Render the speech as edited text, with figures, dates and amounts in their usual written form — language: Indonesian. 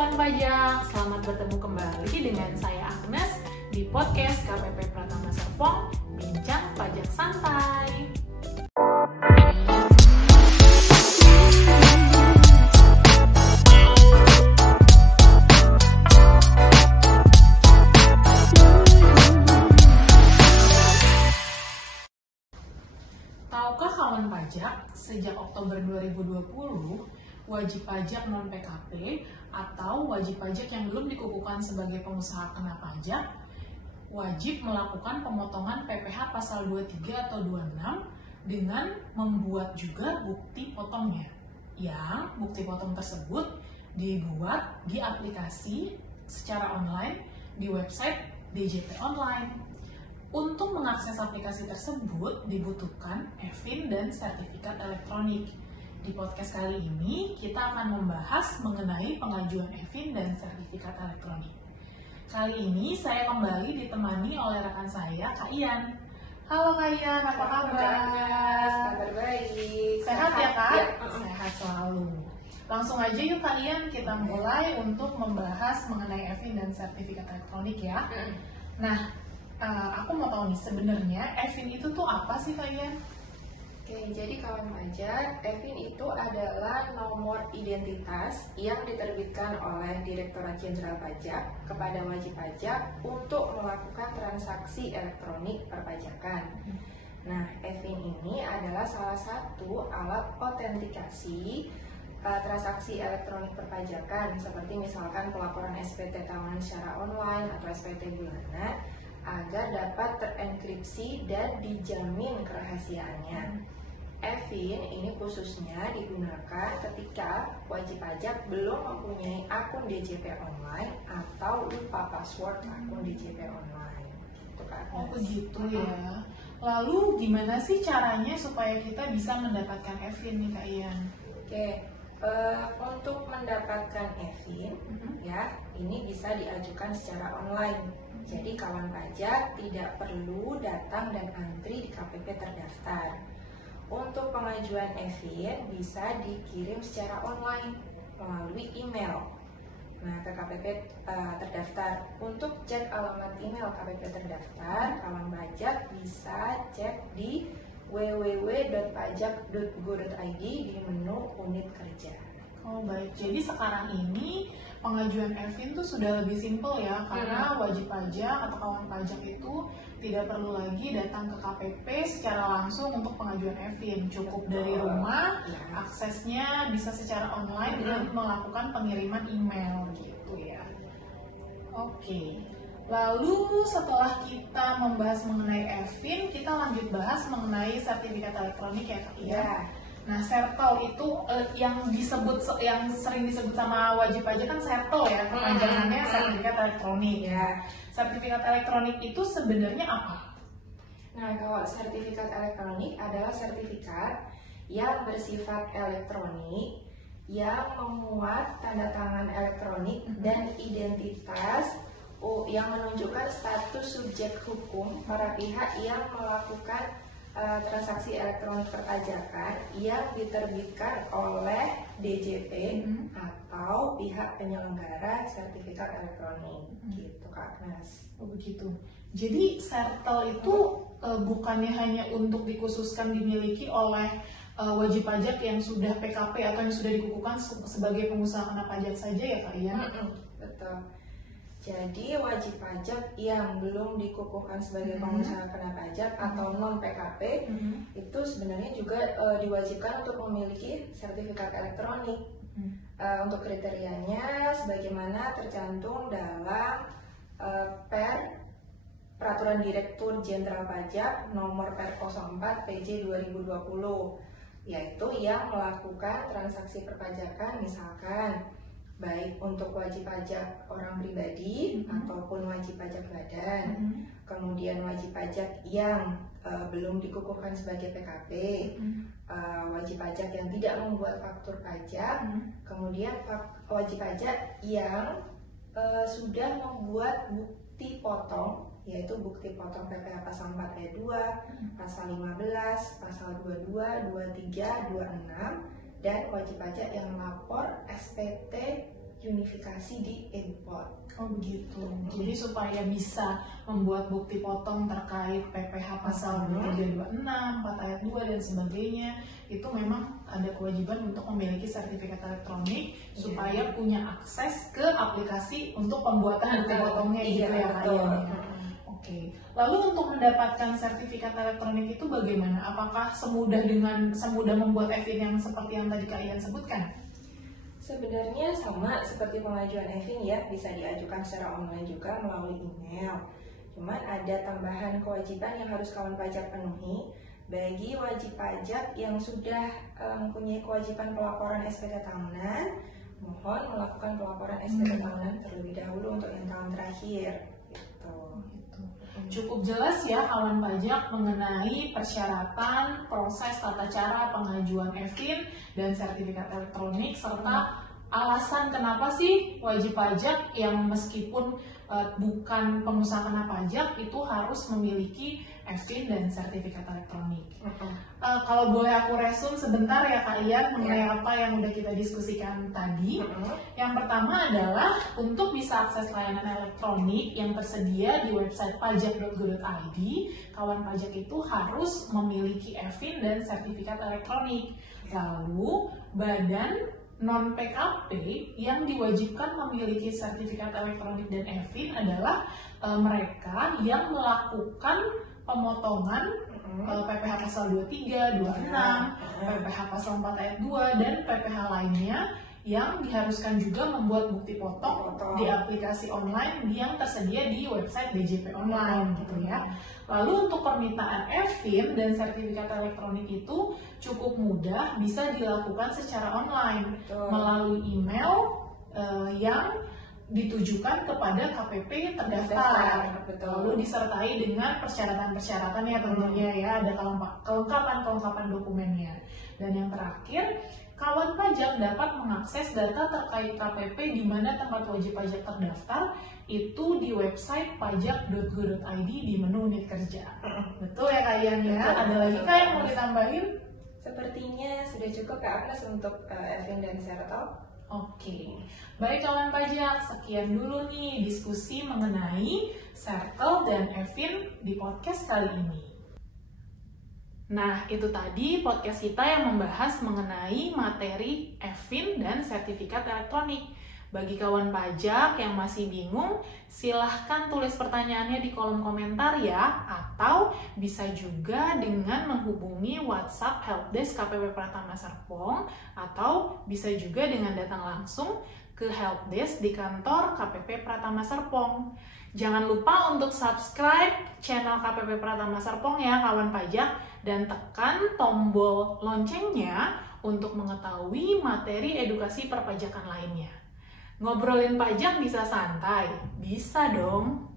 kawan pajak, selamat bertemu kembali dengan saya Agnes di podcast KPP Pratama Serpong, Bincang Pajak Santai. Tahukah kawan pajak, sejak Oktober 2020, wajib pajak non-PKP atau wajib pajak yang belum dikukuhkan sebagai pengusaha kena pajak wajib melakukan pemotongan PPh pasal 23 atau 26 dengan membuat juga bukti potongnya. Yang bukti potong tersebut dibuat di aplikasi secara online di website DJP Online. Untuk mengakses aplikasi tersebut dibutuhkan e-fin dan sertifikat elektronik. Di podcast kali ini kita akan membahas mengenai pengajuan e-fin dan sertifikat elektronik. Kali ini saya kembali ditemani oleh rekan saya, Kak Ian. Halo Kak Ian, apa kabar? Kabar baik. Sehat ya Kak? Ya. Sehat selalu. Langsung aja yuk Kak Ian, kita mulai untuk membahas mengenai e-fin dan sertifikat elektronik ya. Nah, aku mau tahu nih sebenarnya e-fin itu tuh apa sih Kak Ian? Oke, jadi kawan pajak, e-fin itu adalah nomor identitas yang diterbitkan oleh Direktorat Jenderal Pajak kepada wajib pajak untuk melakukan transaksi elektronik perpajakan. Nah, e-fin ini adalah salah satu alat autentikasi transaksi elektronik perpajakan, seperti misalkan pelaporan SPT tahunan secara online atau SPT bulanan, agar dapat terenkripsi dan dijamin kerahasiaannya. e-fin ini khususnya digunakan ketika wajib pajak belum mempunyai akun DJP online atau lupa password akun DJP online. Gitu kan? Oh begitu ya. Lalu gimana sih caranya supaya kita bisa mendapatkan e-fin nih Kak Ian? Oke, untuk mendapatkan e-fin ya, ini bisa diajukan secara online. Jadi kawan pajak tidak perlu datang dan antri di KPP terdaftar. Untuk pengajuan e-fin bisa dikirim secara online melalui email. Nah, ke KPP terdaftar. Untuk cek alamat email KPP terdaftar, kawan pajak bisa cek di www.pajak.go.id di menu unit kerja. Oh baik, jadi sekarang ini pengajuan e-fin tuh sudah lebih simpel ya, karena wajib pajak atau kawan pajak itu tidak perlu lagi datang ke KPP secara langsung untuk pengajuan e-fin. Cukup dari rumah, aksesnya bisa secara online dengan melakukan pengiriman email gitu ya. Oke, lalu setelah kita membahas mengenai e-fin, kita lanjut bahas mengenai sertifikat elektronik ya Kak Iya. Nah, sertel itu yang sering disebut sama wajib pajak kan sertel ya, kepanjangannya sertifikat elektronik ya. Sertifikat elektronik itu sebenarnya apa? Nah, kalau sertifikat elektronik adalah sertifikat yang bersifat elektronik yang memuat tanda tangan elektronik dan identitas yang menunjukkan status subjek hukum para pihak yang melakukan transaksi elektronik perpajakan yang diterbitkan oleh DJP atau pihak penyelenggara sertifikat elektronik gitu Kak Agnes. Oh begitu. Jadi sertel itu bukannya hanya untuk dikhususkan dimiliki oleh wajib pajak yang sudah PKP atau yang sudah dikukuhkan sebagai pengusaha kena pajak saja ya Kak Ian? Betul. Jadi wajib pajak yang belum dikukuhkan sebagai pengusaha kena pajak atau non PKP itu sebenarnya juga diwajibkan untuk memiliki sertifikat elektronik. Untuk kriterianya sebagaimana tercantum dalam Peraturan Direktur Jenderal Pajak Nomor Per 04 PJ 2020, yaitu yang melakukan transaksi perpajakan misalkan baik untuk wajib pajak orang pribadi ataupun wajib pajak badan, kemudian wajib pajak yang belum dikukuhkan sebagai PKP, wajib pajak yang tidak membuat faktur pajak, kemudian wajib pajak yang sudah membuat bukti potong, yaitu bukti potong PPh pasal 4 ayat 2, pasal 15, pasal 22, 23, 26, dan wajib pajak yang melapor SPT unifikasi di Eduport. Oh begitu. Jadi supaya bisa membuat bukti potong terkait PPh pasal 326, 4 ayat 2 dan sebagainya, itu memang ada kewajiban untuk memiliki sertifikat elektronik supaya punya akses ke aplikasi untuk pembuatan bukti potongnya gitu ya kalian ya. Oke. Lalu untuk mendapatkan sertifikat elektronik itu bagaimana? Apakah semudah membuat EVIN yang seperti yang tadi kalian sebutkan? Sebenarnya sama seperti pengajuan EVIN ya, bisa diajukan secara online juga melalui email. Cuman ada tambahan kewajiban yang harus kawan pajak penuhi bagi wajib pajak yang sudah mempunyai kewajiban pelaporan SPT tahunan. Mohon melakukan pelaporan SPT tahunan terlebih dahulu untuk yang tahun terakhir. Gitu. Cukup jelas ya kawan pajak mengenai persyaratan, proses, tata cara pengajuan EVIN dan sertifikat elektronik serta alasan kenapa sih wajib pajak yang meskipun bukan pengusaha kena pajak itu harus memiliki EVIN dan sertifikat elektronik. Kalau boleh aku resume sebentar ya kalian mengenai apa yang udah kita diskusikan tadi. Yang pertama adalah untuk bisa akses layanan elektronik yang tersedia di website pajak.go.id, kawan pajak itu harus memiliki EVIN dan sertifikat elektronik. Lalu badan non-PKP yang diwajibkan memiliki sertifikat elektronik dan EVIN adalah mereka yang melakukan pemotongan PPh pasal 23, 26, PPh pasal 4 ayat 2, dan PPh lainnya yang diharuskan juga membuat bukti potong di aplikasi online yang tersedia di website DJP online gitu ya. Lalu untuk permintaan EVIN dan sertifikat elektronik itu cukup mudah, bisa dilakukan secara online melalui email yang ditujukan kepada KPP terdaftar. Lalu disertai dengan persyaratan-persyaratan ya tentunya ya, ada kelengkapan dokumennya. Dan yang terakhir, kawan pajak dapat mengakses data terkait KPP di mana tempat wajib pajak terdaftar itu di website pajak.go.id di menu unit kerja. Betul ya kalian ya? Ada lagi kah yang mau ditambahin? Sepertinya sudah cukup Kak Agnes untuk EVIN dan Sertel. Oke, baik kawan pajak, sekian dulu nih diskusi mengenai Sertel dan EVIN di podcast kali ini. Nah, itu tadi podcast kita yang membahas mengenai materi EVIN dan sertifikat elektronik. Bagi kawan pajak yang masih bingung, silahkan tulis pertanyaannya di kolom komentar ya, atau bisa juga dengan menghubungi WhatsApp Helpdesk KPP Pratama Serpong, atau bisa juga dengan datang langsung ke Helpdesk di kantor KPP Pratama Serpong. Jangan lupa untuk subscribe channel KPP Pratama Serpong ya kawan pajak, dan tekan tombol loncengnya untuk mengetahui materi edukasi perpajakan lainnya. Ngobrolin pajak bisa santai? Bisa dong!